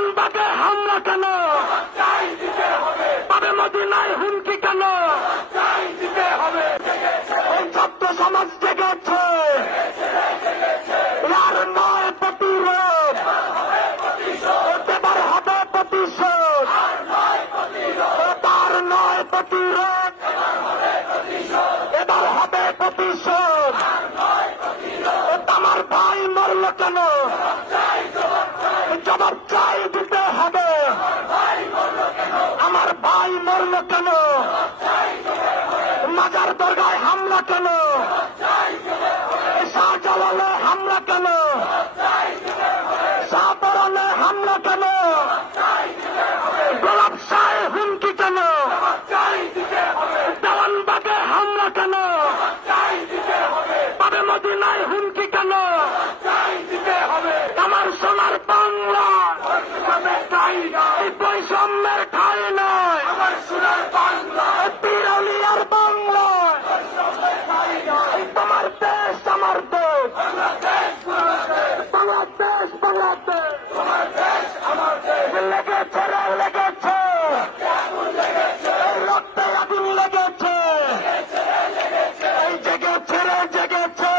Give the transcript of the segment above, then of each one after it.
দেওয়ানবাগে হামলা কেন? পাবে মদিনায় হুমকি কেন? এই ছাত্র সমাজ জেগেছে, আর নয় প্রতিরোধ, এবার হবে প্রতিশোধ, তার নয় প্রতিরোধ, এবার হবে প্রতিশোধ। আমার ভাই মরল কেন? জবাব চাই দিতে হবে। আমার ভাই মরল কেন? মাজার দরগায় হামলা কেন? শাহজালালে হামলা কেন? শাহপরানে হামলা কেন? গোলাপ শাহে হুমকি কেন? দেওয়ানবাগে হামলা কেন? পাবে মদিনায় হুমকি কেন? আমার সোনার বাংলা এই বৈষম্যের ঠাই নয়, পিরলিয়ার বাংলা। তোমার দেশ আমার দেশ, বাংলাদেশ বাংলাদেশ, লেগেছে রে লেগেছে, রক্তে আগুন লেগেছে, এই জেগেছে রে জেগেছে,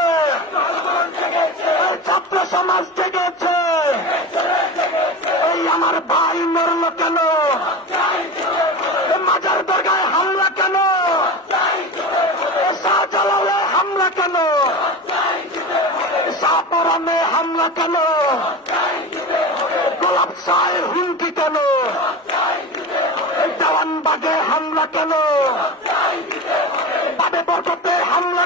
ছাত্র সমাজ জেগেছে। এই আমার ভাই মরল কেন? মাজার দরগায় হামলা কেন? শাহজালালে হামলা কেন? শাহপরানে হামলা কেন? গোলাপ শাহের হুমকি কেন? দেওয়ানবাগে হামলা কেন? পাবে বরকতে হামলা